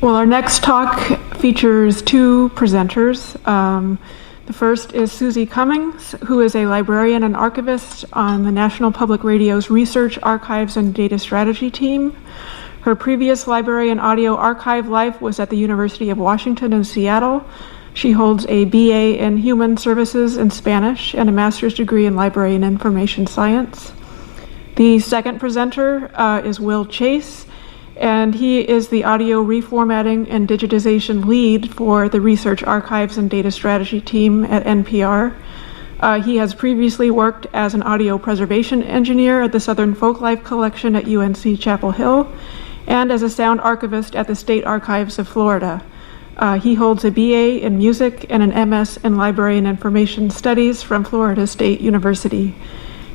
Well, our next talk features two presenters. The first is Susie Cummings, who is a librarian and archivist on the National Public Radio's Research, Archives, and Data Strategy team. Her previous library and audio archive life was at the University of Washington in Seattle. She holds a BA in Human Services in Spanish and a master's degree in Library and Information Science. The second presenter is Will Chase, and he is the audio reformatting and digitization lead for the Research, Archives, and Data Strategy team at NPR. He has previously worked as an audio preservation engineer at the Southern Folklife Collection at UNC Chapel Hill and as a sound archivist at the State Archives of Florida. He holds a BA in music and an MS in Library and Information Studies from Florida State University.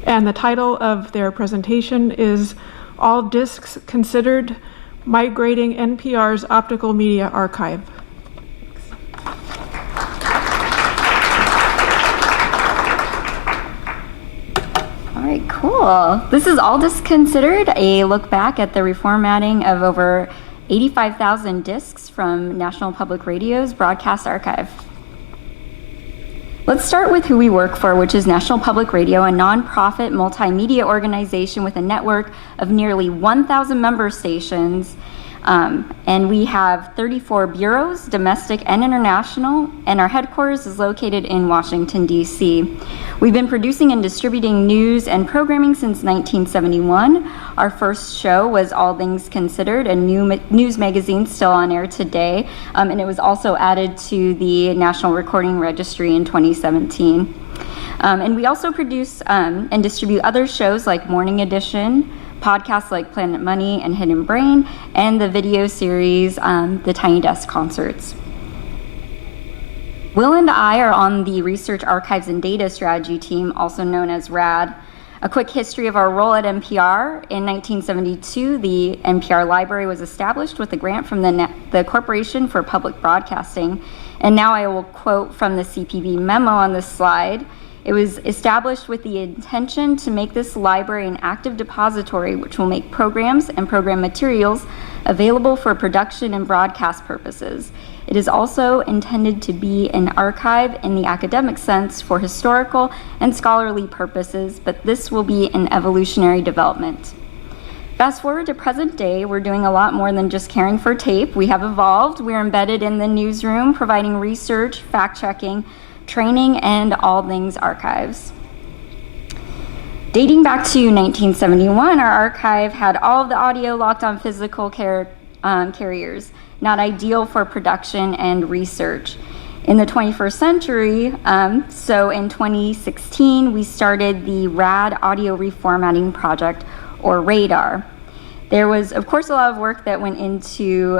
And the title of their presentation is All Discs Considered, Migrating NPR's Optical Media Archive. All right, cool. This is All Discs Considered, a look back at the reformatting of over 85,000 discs from National Public Radio's broadcast archive. Let's start with who we work for, which is National Public Radio, a nonprofit multimedia organization with a network of nearly 1,000 member stations. And we have 34 bureaus, domestic and international, and our headquarters is located in Washington, D.C. We've been producing and distributing news and programming since 1971. Our first show was All Things Considered, a new news magazine still on air today, and it was also added to the National Recording Registry in 2017. And we also produce and distribute other shows like Morning Edition, podcasts like Planet Money and Hidden Brain, and the video series, the Tiny Desk Concerts. Will and I are on the Research, Archives, and Data Strategy team, also known as RAD. A quick history of our role at NPR. In 1972, the NPR Library was established with a grant from the Corporation for Public Broadcasting. And now I will quote from the CPB memo on this slide. It was established with the intention to make this library an active depository which will make programs and program materials available for production and broadcast purposes. It is also intended to be an archive in the academic sense for historical and scholarly purposes, but this will be an evolutionary development. Fast forward to present day, we're doing a lot more than just caring for tape. We have evolved. We're embedded in the newsroom, providing research, fact-checking, training, and all things archives. Dating back to 1971, our archive had all of the audio locked on physical carriers, not ideal for production and research. In the 21st century, so in 2016, we started the RAD Audio Reformatting Project, or RADAR. There was, of course, a lot of work that went into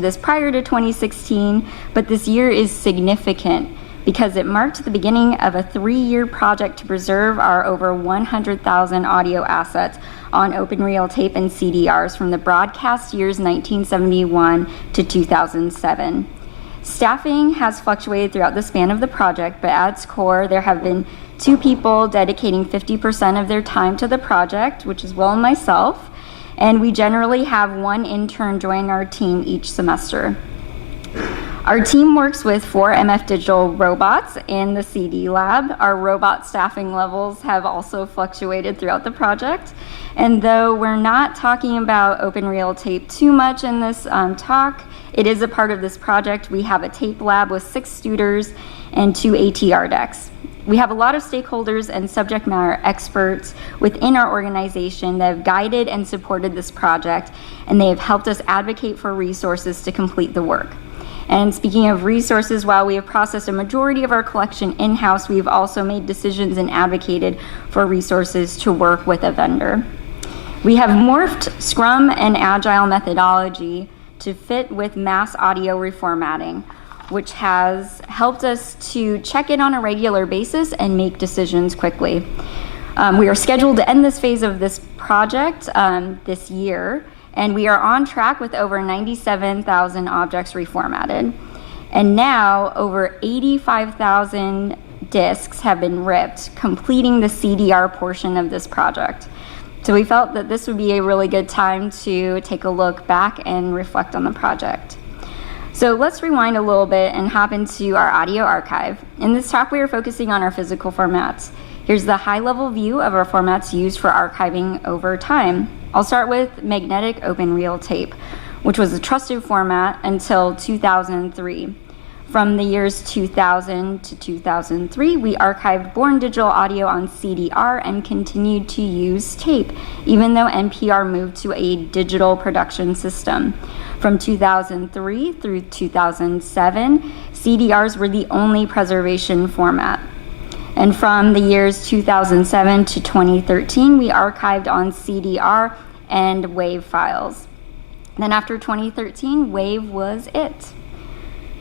this prior to 2016, but this year is significant because it marked the beginning of a 3-year project to preserve our over 100,000 audio assets on open reel tape and CDRs from the broadcast years 1971 to 2007. Staffing has fluctuated throughout the span of the project, but at its core, there have been 2 people dedicating 50% of their time to the project, which is Will and myself, and we generally have 1 intern join our team each semester. Our team works with 4 MF Digital robots in the CD lab. Our robot staffing levels have also fluctuated throughout the project. And though we're not talking about open reel tape too much in this talk, it is a part of this project. We have a tape lab with 6 tutors and 2 ATR decks. We have a lot of stakeholders and subject matter experts within our organization that have guided and supported this project, and they have helped us advocate for resources to complete the work. And speaking of resources, while we have processed a majority of our collection in-house, we've also made decisions and advocated for resources to work with a vendor. We have morphed Scrum and Agile methodology to fit with mass audio reformatting, which has helped us to check in on a regular basis and make decisions quickly. We are scheduled to end this phase of this project this year, and we are on track with over 97,000 objects reformatted. And now over 85,000 discs have been ripped, completing the CDR portion of this project. So we felt that this would be a really good time to take a look back and reflect on the project. So let's rewind a little bit and hop into our audio archive. In this talk, we are focusing on our physical formats. Here's the high-level view of our formats used for archiving over time. I'll start with magnetic open reel tape, which was a trusted format until 2003. From the years 2000 to 2003, we archived born digital audio on CDR and continued to use tape, even though NPR moved to a digital production system. From 2003 through 2007, CDRs were the only preservation format. And from the years 2007 to 2013, we archived on CDR and WAV files. Then after 2013, WAV was it.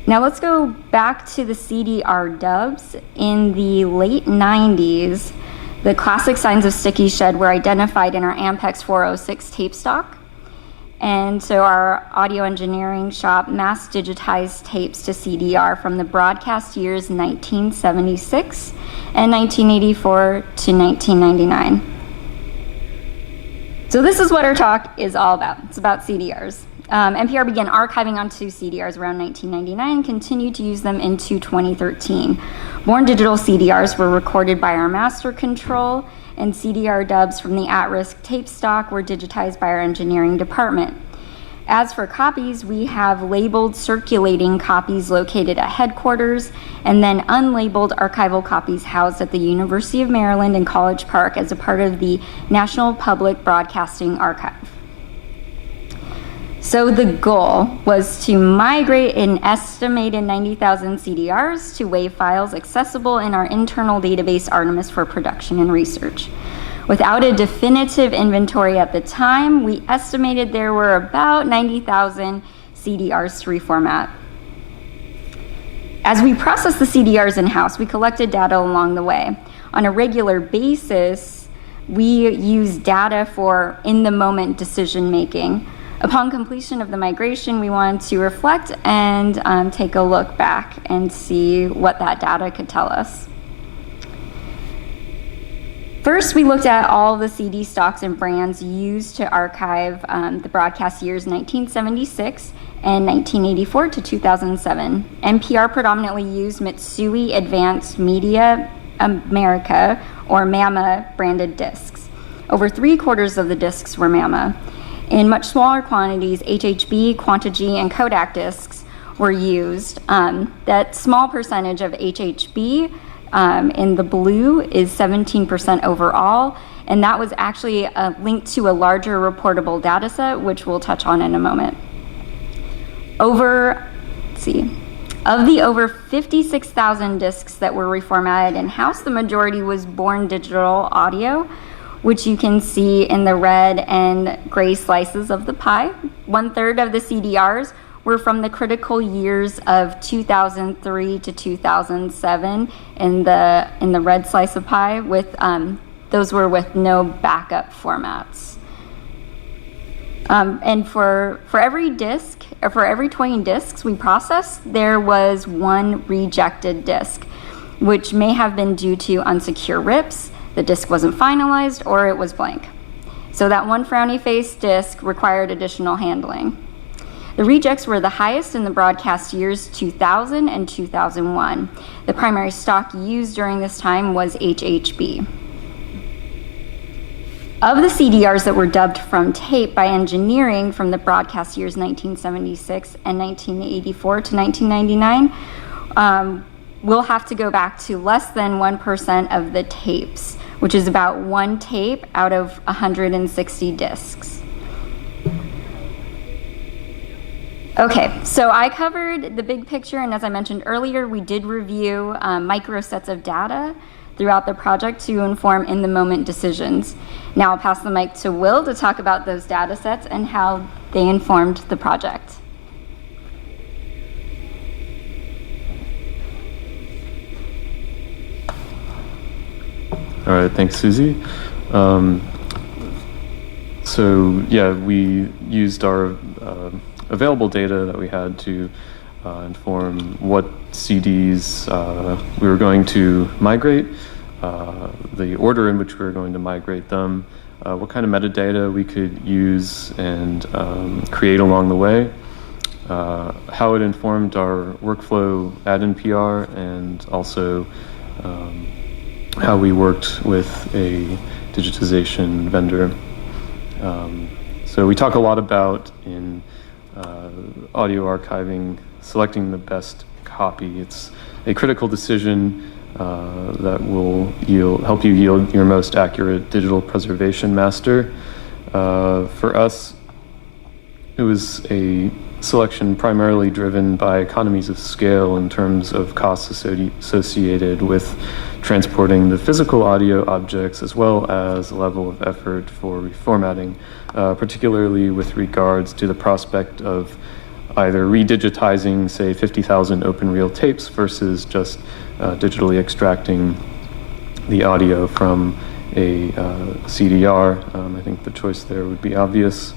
Now let's go back to the CDR dubs. In the late 90s, the classic signs of sticky shed were identified in our Ampex 406 tape stock. And so our audio engineering shop mass digitized tapes to CDR from the broadcast years 1976 and 1984 to 1999. So this is what our talk is all about. It's about CDRs. NPR began archiving onto CDRs around 1999 and continued to use them into 2013. Born digital CDRs were recorded by our master control, and CDR dubs from the at-risk tape stock were digitized by our engineering department. As for copies, we have labeled circulating copies located at headquarters, and then unlabeled archival copies housed at the University of Maryland in College Park as a part of the National Public Broadcasting Archive. So the goal was to migrate an estimated 90,000 CDRs to WAV files accessible in our internal database Artemis for production and research. Without a definitive inventory at the time, we estimated there were about 90,000 CDRs to reformat. As we processed the CDRs in-house, we collected data along the way. On a regular basis, we use data for in-the-moment decision-making. Upon completion of the migration, we wanted to reflect and take a look back and see what that data could tell us. First, we looked at all the CD stocks and brands used to archive the broadcast years 1976 and 1984 to 2007. NPR predominantly used Mitsui Advanced Media America, or MAMA, branded discs. Over 3/4 of the discs were MAMA. In much smaller quantities, HHB, Quantigy, and Kodak discs were used. That small percentage of HHB in the blue is 17% overall, and that was actually linked to a larger reportable data set, which we'll touch on in a moment. Of the over 56,000 discs that were reformatted in-house, the majority was born digital audio, which you can see in the red and gray slices of the pie. 1/3 of the CDRs were from the critical years of 2003 to 2007 in the red slice of pie. With those were with no backup formats. And for every disc, or for every 20 discs we processed, there was one rejected disc, which may have been due to unsecure rips, the disc wasn't finalized, or it was blank. So that one frowny face disc required additional handling. The rejects were the highest in the broadcast years 2000 and 2001. The primary stock used during this time was HHB. Of the CDRs that were dubbed from tape by engineering from the broadcast years 1976 and 1984 to 1999, we'll have to go back to less than 1% of the tapes, which is about one tape out of 160 discs. Okay, so I covered the big picture, and as I mentioned earlier, we did review micro sets of data throughout the project to inform in-the-moment decisions. Now I'll pass the mic to Will to talk about those data sets and how they informed the project. All right, thanks, Susie. So yeah, we used our available data that we had to inform what CDs we were going to migrate, the order in which we were going to migrate them, what kind of metadata we could use and create along the way, how it informed our workflow at NPR, and also how we worked with a digitization vendor. So we talk a lot about in audio archiving, selecting the best copy. It's a critical decision that will help you yield your most accurate digital preservation master. For us, it was a selection primarily driven by economies of scale in terms of costs associated with transporting the physical audio objects, as well as a level of effort for reformatting, particularly with regards to the prospect of either redigitizing, say, 50,000 open reel tapes versus just digitally extracting the audio from a CDR. I think the choice there would be obvious.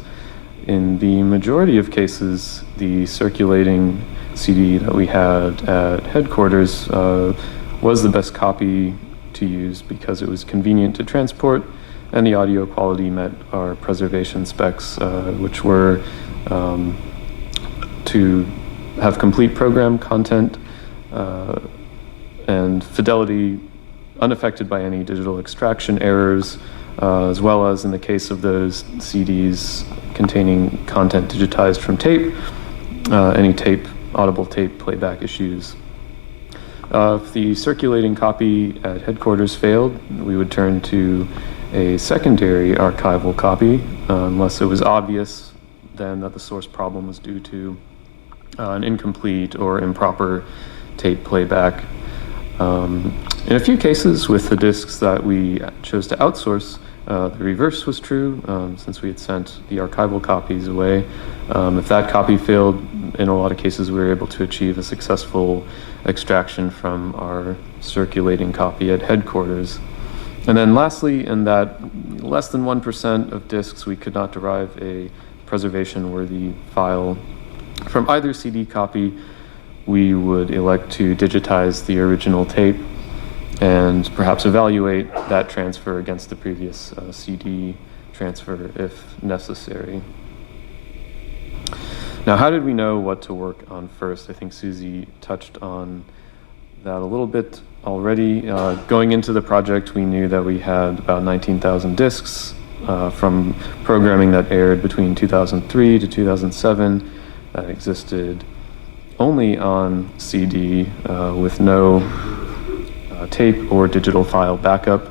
In the majority of cases, the circulating CD that we had at headquarters was the best copy to use because it was convenient to transport and the audio quality met our preservation specs, which were to have complete program content and fidelity unaffected by any digital extraction errors, as well as in the case of those CDs containing content digitized from tape, any audible tape playback issues. If the circulating copy at headquarters failed, we would turn to a secondary archival copy, unless it was obvious then that the source problem was due to an incomplete or improper tape playback. In a few cases with the discs that we chose to outsource, the reverse was true, since we had sent the archival copies away. If that copy failed, in a lot of cases we were able to achieve a successful extraction from our circulating copy at headquarters. And then lastly, in that less than 1% of discs, we could not derive a preservation-worthy file from either CD copy, we would elect to digitize the original tape and perhaps evaluate that transfer against the previous CD transfer if necessary. Now, how did we know what to work on first? I think Susie touched on that a little bit already. Going into the project, we knew that we had about 19,000 discs from programming that aired between 2003 to 2007 that existed only on CD with no tape or digital file backup.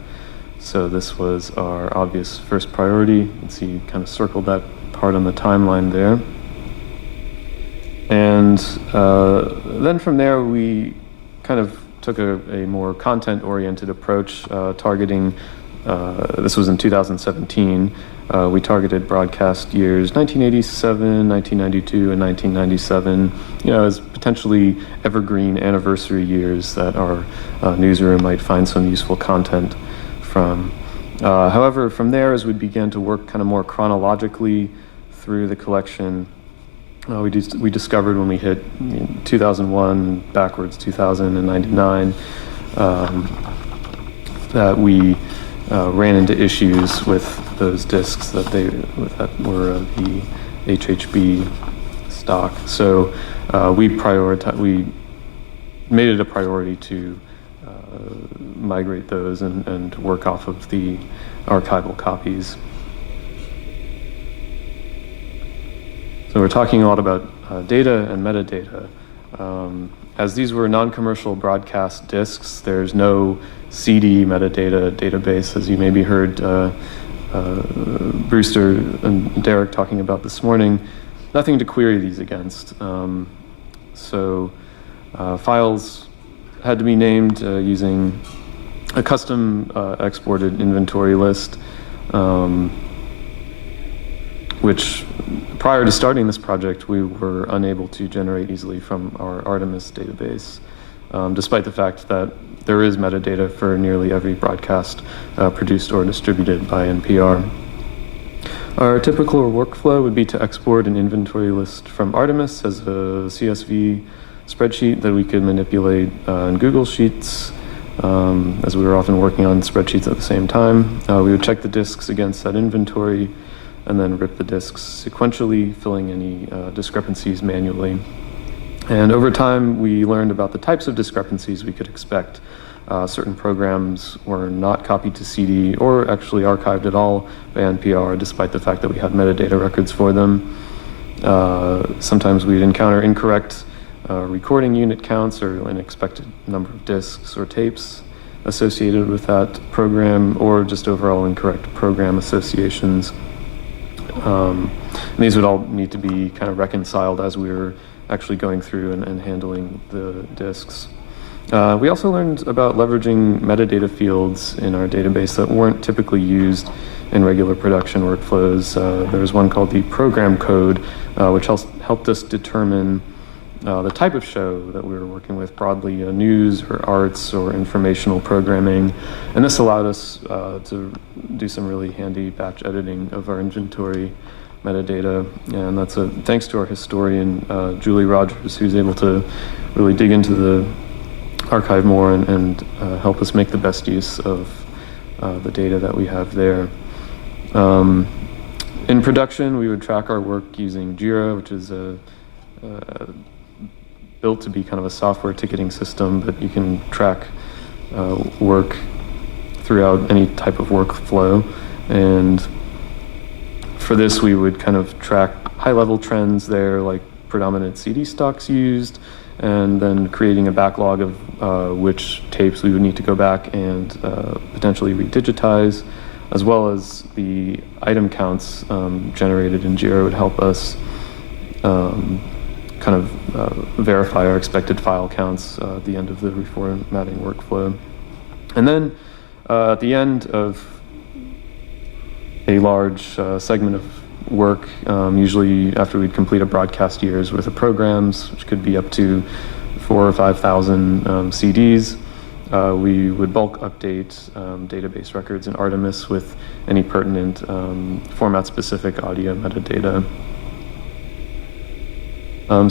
So this was our obvious first priority. You can see kind of circled that part on the timeline there. And then from there, we kind of took a more content-oriented approach, targeting, this was in 2017, we targeted broadcast years 1987, 1992, and 1997, as potentially evergreen anniversary years that our newsroom might find some useful content from. However, from there, as we began to work kind of more chronologically through the collection, we discovered when we hit 2001 backwards 2099 that we ran into issues with those discs that were the HHB stock. So we made it a priority to migrate those and work off of the archival copies. So we're talking a lot about data and metadata. As these were non-commercial broadcast discs, there's no CD metadata database, as you maybe heard Brewster and Derek talking about this morning. Nothing to query these against. So files had to be named using a custom exported inventory list, which prior to starting this project, we were unable to generate easily from our Artemis database, despite the fact that there is metadata for nearly every broadcast produced or distributed by NPR. Our typical workflow would be to export an inventory list from Artemis as a CSV spreadsheet that we could manipulate in Google Sheets, as we were often working on spreadsheets at the same time. We would check the disks against that inventory and then rip the disks sequentially, filling any discrepancies manually. And over time, we learned about the types of discrepancies we could expect. Certain programs were not copied to CD or actually archived at all by NPR, despite the fact that we had metadata records for them. Sometimes we'd encounter incorrect recording unit counts or unexpected number of discs or tapes associated with that program, or just overall incorrect program associations. And these would all need to be kind of reconciled as we were actually going through and handling the disks. We also learned about leveraging metadata fields in our database that weren't typically used in regular production workflows. There was one called the program code, which helped us determine the type of show that we were working with, broadly news or arts or informational programming. And this allowed us to do some really handy batch editing of our inventory metadata. And that's thanks to our historian, Julie Rogers, who's able to really dig into the archive more and help us make the best use of the data that we have there. In production, we would track our work using Jira, which is built to be kind of a software ticketing system, but you can track work throughout any type of workflow. And for this, we would kind of track high-level trends there, like predominant CD stocks used, and then creating a backlog of which tapes we would need to go back and potentially redigitize, as well as the item counts generated in Jira would help us kind of verify our expected file counts at the end of the reformatting workflow. And then at the end of a large segment of work, usually after we'd complete a broadcast year's worth of programs, which could be up to 4,000 or 5,000 CDs, we would bulk update database records in Artemis with any pertinent format-specific audio metadata.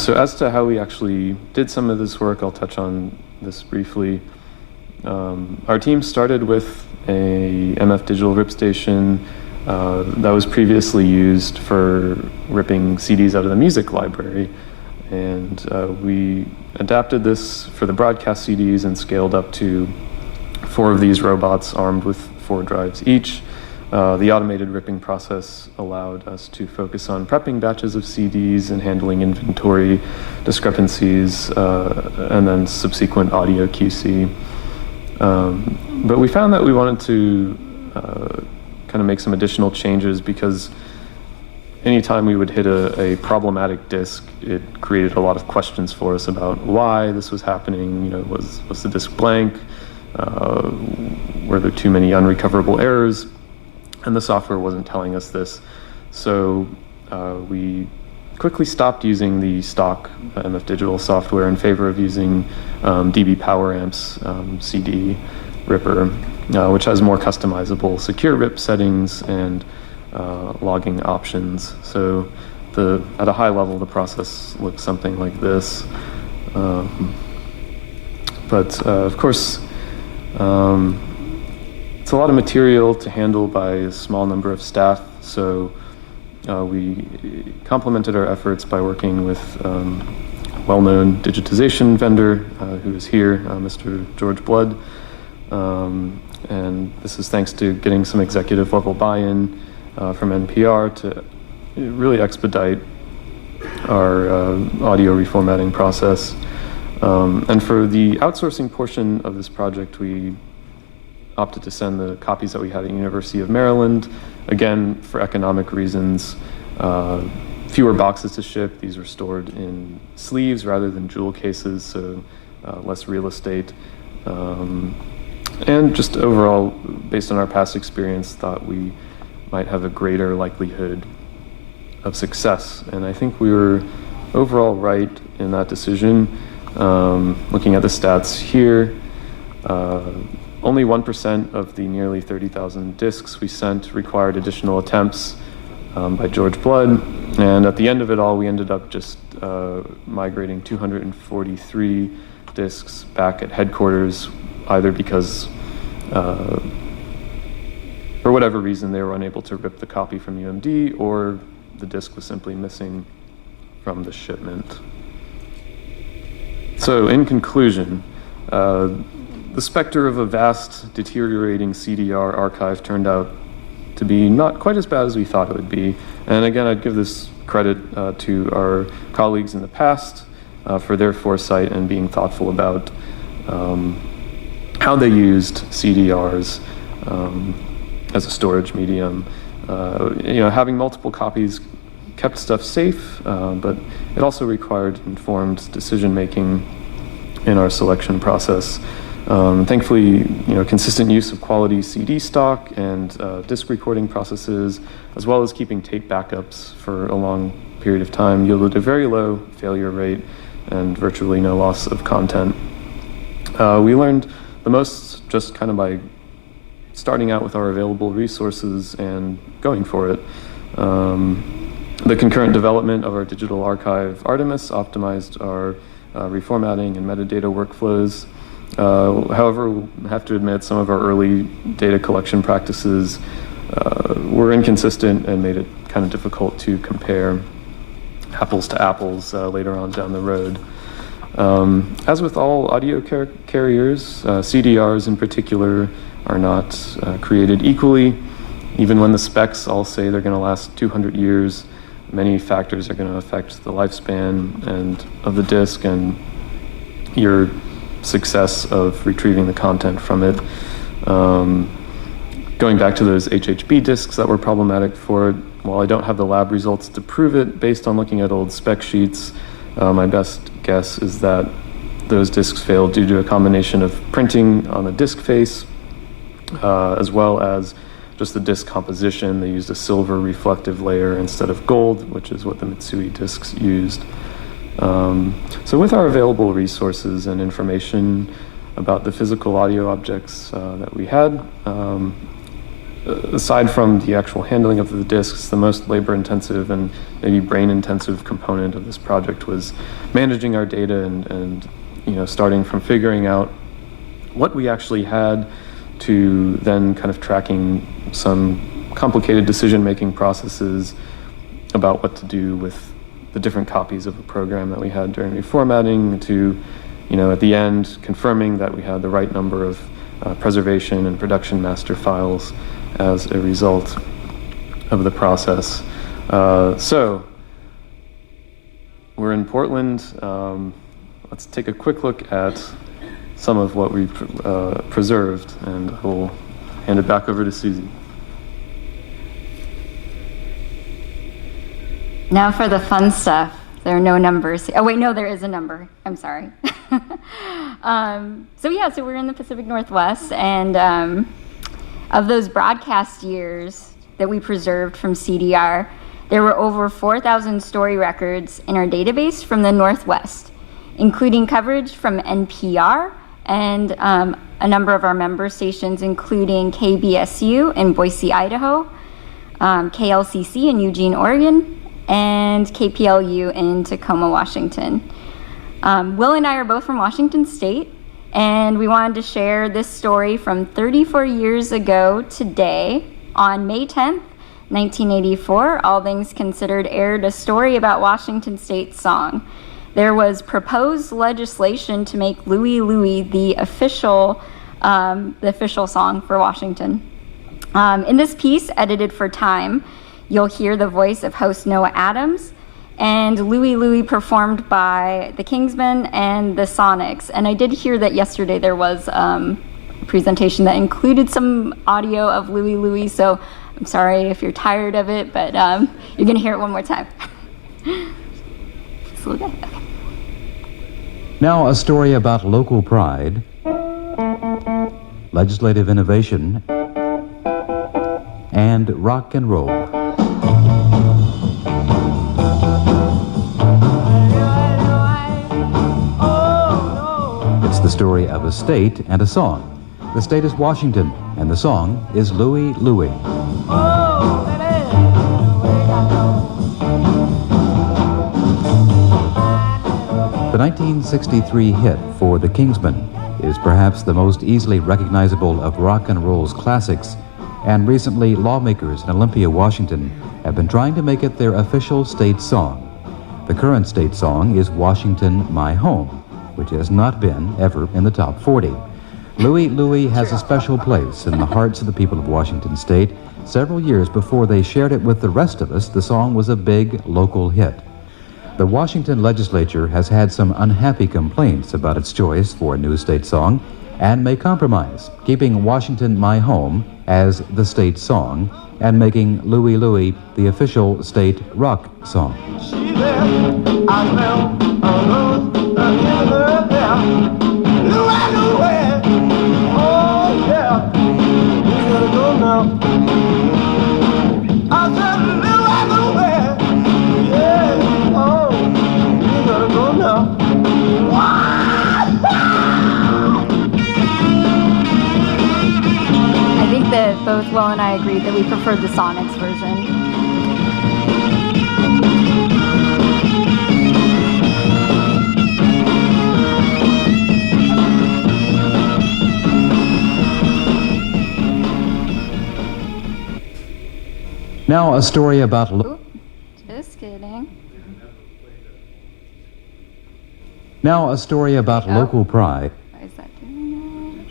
So as to how we actually did some of this work, I'll touch on this briefly. Our team started with a MF Digital rip station that was previously used for ripping CDs out of the music library. And we adapted this for the broadcast CDs and scaled up to 4 of these robots armed with 4 drives each. The automated ripping process allowed us to focus on prepping batches of CDs and handling inventory discrepancies, and then subsequent audio QC. But we found that we wanted to kind of make some additional changes, because anytime we would hit a problematic disk, it created a lot of questions for us about why this was happening. You know, was the disk blank? Were there too many unrecoverable errors? And the software wasn't telling us this. So we quickly stopped using the stock MF Digital software in favor of using DB Power Amp's CD ripper, which has more customizable secure rip settings and logging options. So at a high level, the process looks something like this. But of course, it's a lot of material to handle by a small number of staff. So we complemented our efforts by working with well-known digitization vendor who is here, Mr. George Blood. And this is thanks to getting some executive level buy-in from NPR to really expedite our audio reformatting process. And for the outsourcing portion of this project, we opted to send the copies that we had at University of Maryland, again, for economic reasons. Fewer boxes to ship. These were stored in sleeves rather than jewel cases, so less real estate. And just overall, based on our past experience, thought we might have a greater likelihood of success. And I think we were overall right in that decision. Looking at the stats here, only 1% of the nearly 30,000 discs we sent required additional attempts by George Blood. And at the end of it all, we ended up just migrating 243 discs back at headquarters either because, for whatever reason, they were unable to rip the copy from UMD, or the disc was simply missing from the shipment. So in conclusion, the specter of a vast, deteriorating CDR archive turned out to be not quite as bad as we thought it would be. And again, I'd give this credit to our colleagues in the past for their foresight and being thoughtful about how they used CDRs as a storage medium. Having multiple copies kept stuff safe, but it also required informed decision-making in our selection process. Thankfully, consistent use of quality CD stock and disc recording processes, as well as keeping tape backups for a long period of time, yielded a very low failure rate and virtually no loss of content. We learned the most just kind of by starting out with our available resources and going for it. The concurrent development of our digital archive, Artemis, optimized our reformatting and metadata workflows. However, we have to admit some of our early data collection practices were inconsistent and made it kind of difficult to compare apples to apples later on down the road. As with all audio carriers, CDRs in particular are not created equally. Even when the specs all say they're going to last 200 years, many factors are going to affect the lifespan of the disk and your success of retrieving the content from it. Going back to those HHB disks that were problematic for it, while I don't have the lab results to prove it based on looking at old spec sheets, my best guess is that those disks failed due to a combination of printing on the disk face, as well as just the disk composition. They used a silver reflective layer instead of gold, which is what the Mitsui disks used. So with our available resources and information about the physical audio objects that we had, aside from the actual handling of the disks, the most labor-intensive and maybe brain-intensive component of this project was managing our data and starting from figuring out what we actually had to then kind of tracking some complicated decision-making processes about what to do with the different copies of a program that we had during reformatting to, at the end, confirming that we had the right number of preservation and production master files as a result of the process. So we're in Portland. Let's take a quick look at some of what we preserved, and I will hand it back over to Susie. Now for the fun stuff. There are no numbers. Oh wait, no, there is a number. I'm sorry. So we're in the Pacific Northwest, and of those broadcast years that we preserved from CDR, there were over 4,000 story records in our database from the Northwest, including coverage from NPR and a number of our member stations, including KBSU in Boise, Idaho, KLCC in Eugene, Oregon, and KPLU in Tacoma, Washington. Will and I are both from Washington State, and we wanted to share this story from 34 years ago today. On May 10th, 1984, All Things Considered aired a story about Washington State's song. There was proposed legislation to make Louie Louie the official song for Washington. In this piece, edited for time, you'll hear the voice of host Noah Adams and Louie Louie performed by the Kingsmen and the Sonics. And I did hear that yesterday there was a presentation that included some audio of Louie Louie, so I'm sorry if you're tired of it, but you're gonna hear it one more time. It's a little good. Okay. Now a story about local pride, legislative innovation, and rock and roll. It's the story of a state and a song. The state is Washington, and the song is Louie Louie. The 1963 hit for the Kingsmen is perhaps the most easily recognizable of rock and roll's classics, and recently lawmakers in Olympia, Washington have been trying to make it their official state song. The current state song is Washington, My Home, which has not been ever in the top 40. Louie Louie has a special place in the hearts of the people of Washington State. Several years before they shared it with the rest of us, the song was a big local hit. The Washington legislature has had some unhappy complaints about its choice for a new state song and may compromise, keeping Washington My Home as the state song and making Louie Louie the official state rock song. I think that both Will and I agreed that we preferred the Sonics version. Now a story about... Oop, just kidding. Now a story about local pride. Why is that doing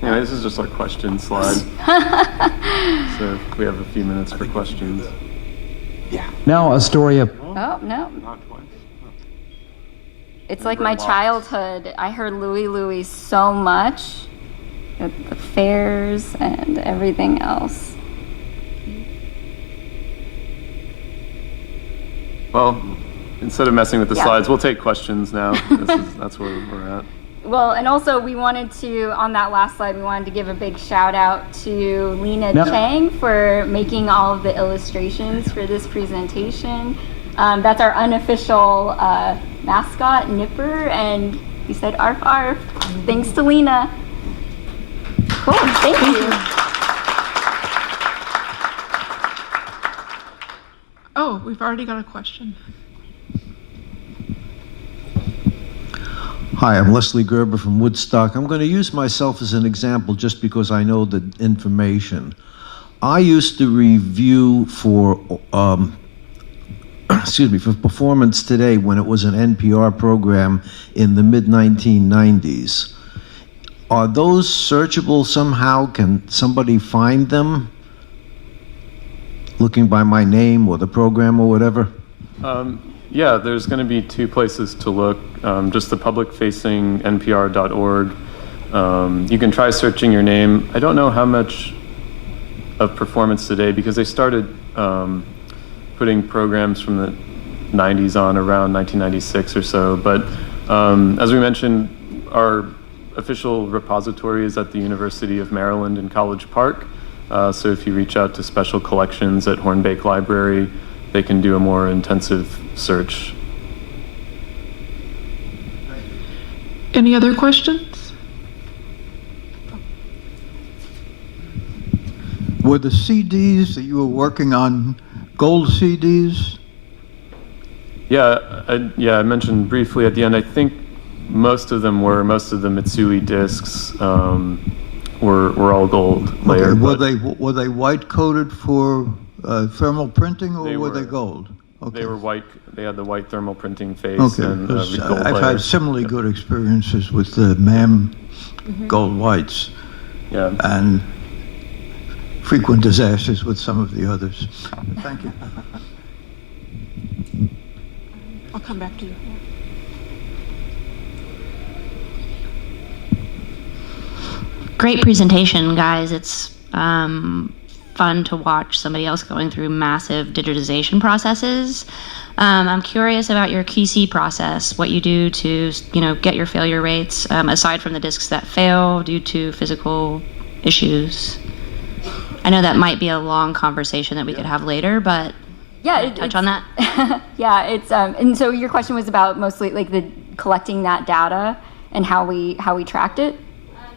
that? Anyway, this is just our question slide. So we have a few minutes for questions. Now a story of... Oh, no. Not twice. It's like my childhood. I heard Louie Louie so much at the fairs and everything else. Well, instead of messing with the Yeah. slides, we'll take questions now. That's where we're at. Well, and also we wanted to, on that last slide, we wanted to give a big shout out to Lena No. Chang for making all of the illustrations for this presentation. That's our unofficial mascot, Nipper, and he said arf arf. Thanks to Lena. Cool, thank you. Oh, we've already got a question. Hi, I'm Leslie Gerber from Woodstock. I'm going to use myself as an example just because I know the information. I used to review for, for Performance Today when it was an NPR program in the mid-1990s. Are those searchable somehow? Can somebody find them? Looking by my name or the program or whatever? Yeah, there's going to be two places to look. Just the public-facing npr.org. You can try searching your name. I don't know how much of Performance Today, because they started putting programs from the 90s on around 1996 or so. But as we mentioned, our official repository is at the University of Maryland in College Park. So if you reach out to Special Collections at Hornbake Library, they can do a more intensive search. Any other questions? Were the CDs that you were working on gold CDs? Yeah, I mentioned briefly at the end, I think most of the Mitsui discs were all gold layered. Okay. Were they white coated for thermal printing, or They were they were. gold? Okay. They were white. They had the white thermal printing face Okay, and because gold I've layer. had similarly good experiences with the MAM gold whites, Yeah. and frequent disasters with some of the others. Thank you. I'll come back to you. Great presentation, guys. It's fun to watch somebody else going through massive digitization processes. I'm curious about your QC process, what you do to, get your failure rates, aside from the discs that fail due to physical issues. I know that might be a long conversation that we could have later, but Yeah, touch on that. Yeah, it's and so your question was about mostly like the collecting that data and how we tracked it.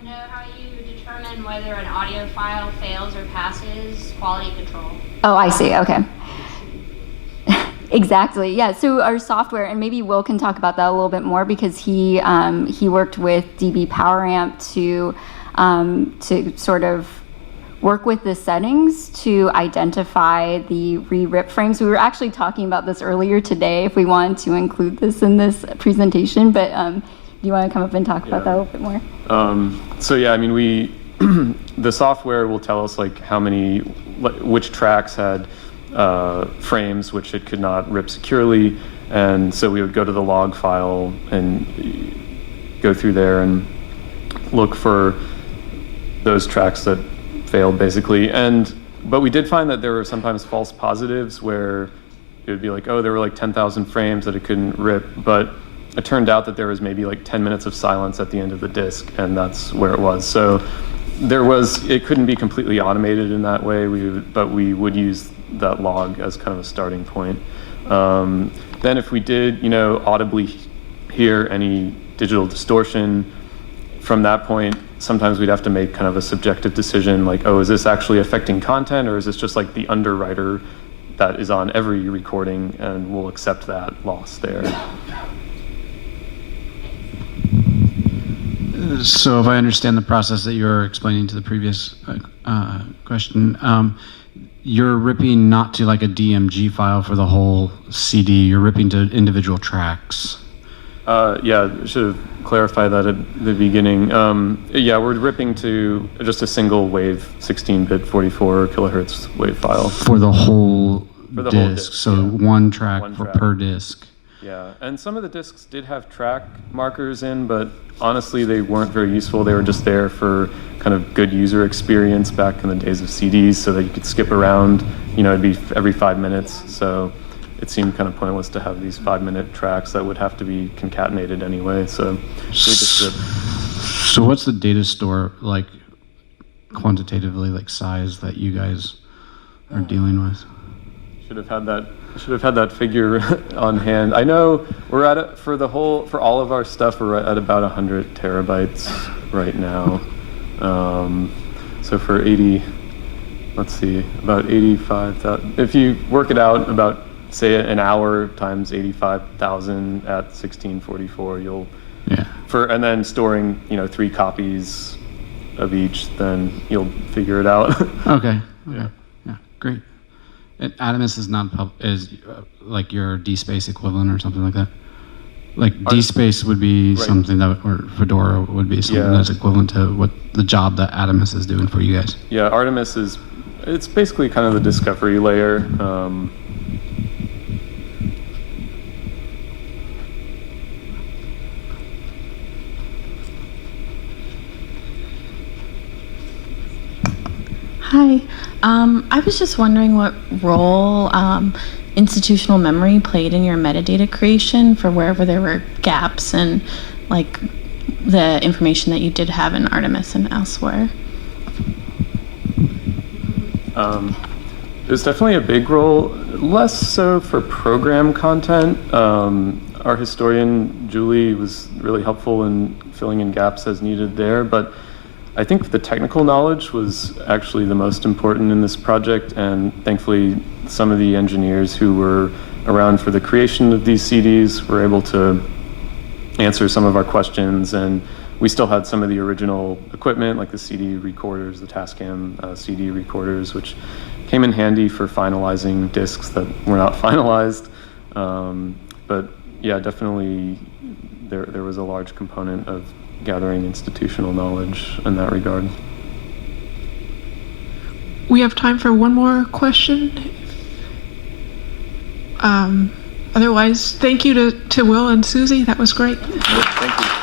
No, how you determine whether an audio file fails or passes quality control. Oh, I see. Okay. Exactly. Yeah. So our software, and maybe Will can talk about that a little bit more because he worked with DB PowerAmp to sort of work with the settings to identify the re-rip frames. We were actually talking about this earlier today if we wanted to include this in this presentation, but do you want to come up and talk about that a little bit more? So yeah, I mean, the software will tell us like which tracks had frames which it could not rip securely, and so we would go to the log file and go through there and look for those tracks that failed basically. But we did find that there were sometimes false positives where it would be like, oh, there were like 10,000 frames that it couldn't rip, but it turned out that there was maybe like 10 minutes of silence at the end of the disk, and that's where it was. So it couldn't be completely automated in that way, but we would use that log as kind of a starting point. Then if we did, audibly hear any digital distortion, from that point, sometimes we'd have to make kind of a subjective decision like, oh, is this actually affecting content, or is this just like the underwriter that is on every recording, and we'll accept that loss there. So if I understand the process that you're explaining to the previous question, you're ripping not to like a DMG file for the whole CD, you're ripping to individual tracks. Yeah, I should have clarified that at the beginning. Yeah, we're ripping to just a single wave, 16-bit 44 kilohertz wave file. For the whole disc, disc, so yeah. one track per disc. Yeah, and some of the discs did have track markers in, but honestly, they weren't very useful. They were just there for kind of good user experience back in the days of CDs, so that you could skip around. It'd be every 5 minutes, so it seemed kind of pointless to have these 5-minute tracks that would have to be concatenated anyway. So we just ripped. So what's the data store like quantitatively, like size that you guys are dealing with? Should have had that figure on hand. I know we're at for all of our stuff, we're at about 100 terabytes right now. So for about 85,000. If you work it out, about say an hour times 85,000 at 1644, you'll and then storing 3 copies of each, then you'll figure it out. Okay. Yeah, great. And Adamus is not like your DSpace equivalent or something like that. Like DSpace would be something that, or Fedora would be something that's equivalent to what the job that Adamus is doing for you guys. Yeah, Artemis it's basically kind of the discovery layer. Hi. I was just wondering what role institutional memory played in your metadata creation for wherever there were gaps in like the information that you did have in Artemis and elsewhere. There's definitely a big role, less so for program content. Our historian, Julie, was really helpful in filling in gaps as needed there, but I think the technical knowledge was actually the most important in this project, and thankfully some of the engineers who were around for the creation of these CDs were able to answer some of our questions, and we still had some of the original equipment like the CD recorders, the Tascam CD recorders, which came in handy for finalizing discs that were not finalized. But yeah, definitely there was a large component of gathering institutional knowledge in that regard. We have time for one more question. Otherwise, thank you to Will and Susie. That was great. Thank you.